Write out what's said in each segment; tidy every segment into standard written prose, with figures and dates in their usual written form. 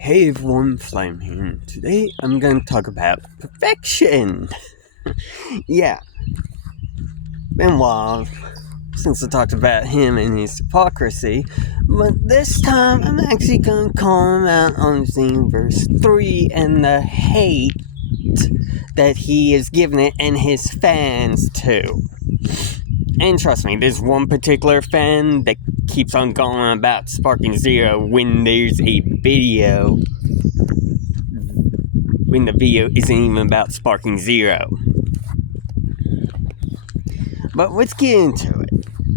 Hey everyone, Flame here, and today I'm going to talk about perfection. Yeah, been a while since I talked about him and his hypocrisy, but this time I'm actually going to call him out on Xenoverse 3 and the hate that he is giving it and his fans too. And trust me, there's one particular fan that keeps on going about Sparking Zero when there's a video when the video isn't even about Sparking Zero. But let's get into it.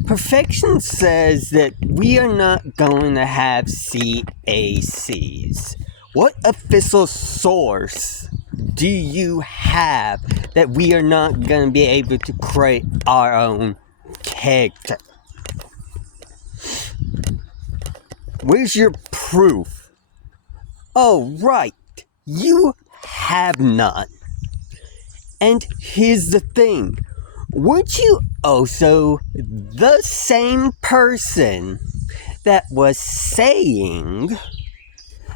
Perfection says that we are not going to have CACs. What official source do you have that we are not going to be able to create our own character? Where's your proof? Oh, right. You have none. And here's the thing. Weren't you also the same person that was saying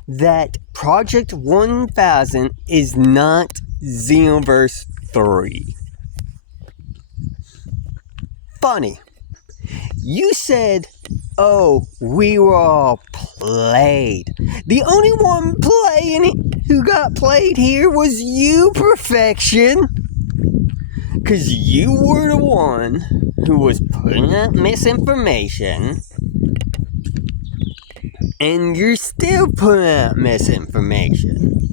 that Project 1000 is not Xenoverse 3? Funny. You said, oh, we were all played. The only one who got played here was you, Perfection. Because you were the one who was putting out misinformation, and you're still putting out misinformation.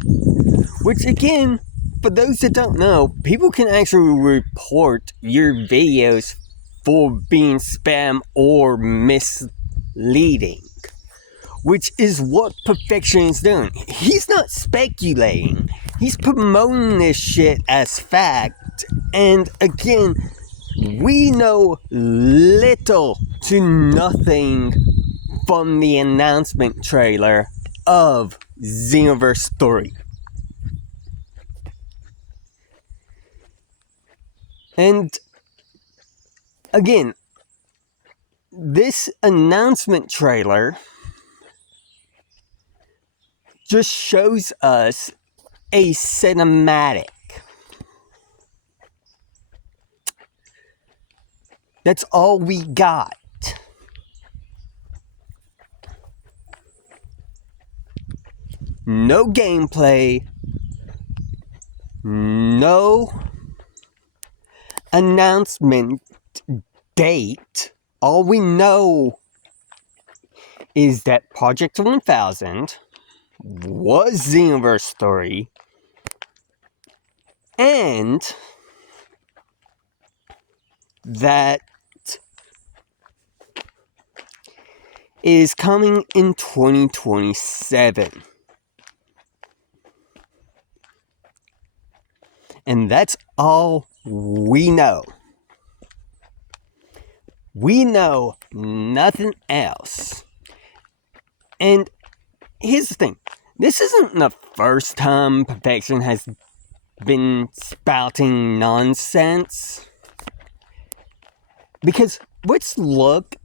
Which, again, for those that don't know, people can actually report your videos for being spam or misleading. Which is what Perfection is doing. He's not speculating. He's promoting this shit as fact. And again, we know little to nothing from the announcement trailer of Xenoverse 3. And again, this announcement trailer just shows us a cinematic. That's all we got. No gameplay. No announcement date. All we know is that Project 1000 was Xenoverse 3 and that is coming in 2027. And that's all we know. We know nothing else. And here's the thing. This isn't the first time Perfection has been spouting nonsense. Because let's look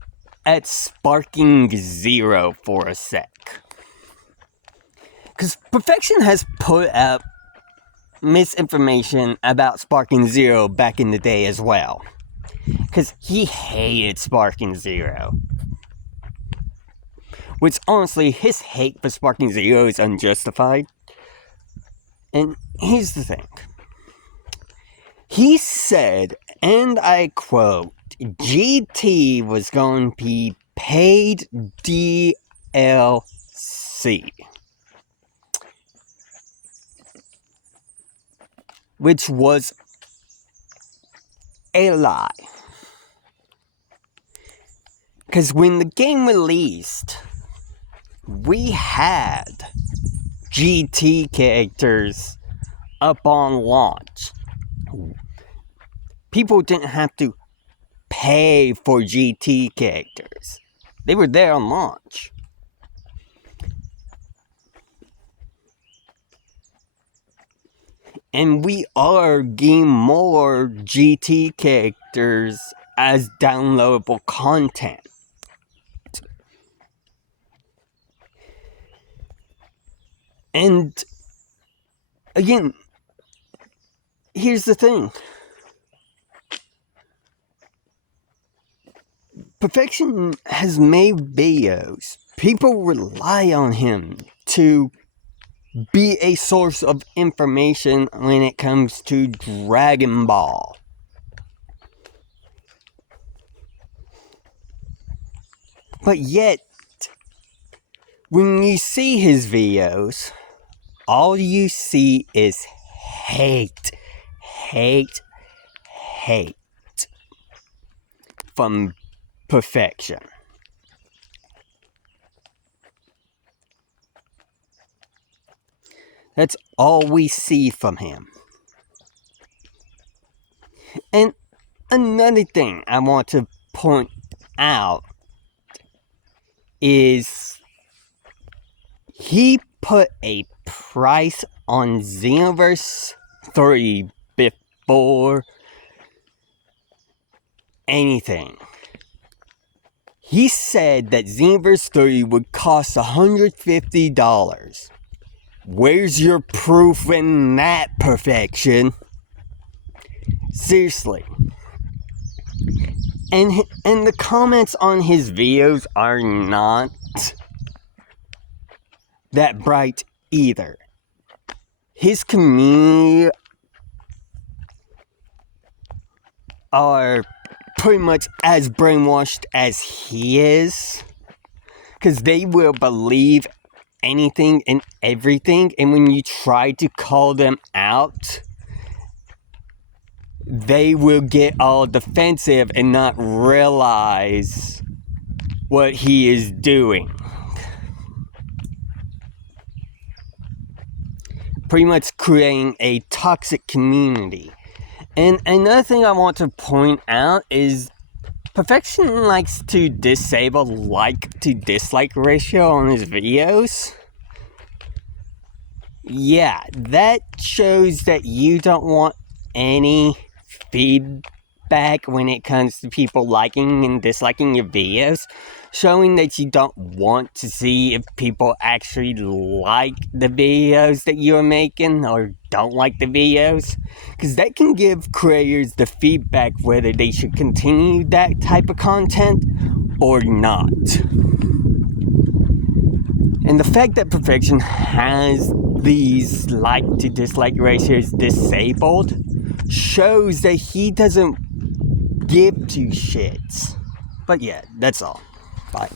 at Sparking Zero for a sec. Because Perfection has put out misinformation about Sparking Zero back in the day as well. Because he hated Sparking Zero. Which, honestly, his hate for Sparking Zero is unjustified. And here's the thing. He said, and I quote, GT was going to be paid DLC. Which was a lie. Because when the game released, we had GT characters up on launch. People didn't have to pay for GT characters. They were there on launch. And we are getting more GT characters as downloadable content. And again, here's the thing. Perfection has made videos. People rely on him to be a source of information when it comes to Dragon Ball. But yet, when you see his videos, all you see is hate, hate, hate from Perfection. That's all we see from him. And another thing I want to point out is he put a price on Xenoverse 3 before anything. He said that Xenoverse 3 would cost $150. Where's your proof in that, Perfection? Seriously. And the comments on his videos are not that bright either. His community are pretty much as brainwashed as he is, because they will believe anything and everything, and when you try to call them out, they will get all defensive and not realize what he is doing. Pretty much creating a toxic community. And another thing I want to point out is Perfection likes to disable like to dislike ratio on his videos. Yeah, that shows that you don't want any feedback when it comes to people liking and disliking your videos, showing that you don't want to see if people actually like the videos that you're making or don't like the videos, because that can give creators the feedback whether they should continue that type of content or not. And the fact that Perfection has these like to dislike ratios disabled shows that he doesn't give two shits. But yeah, that's all. Bye.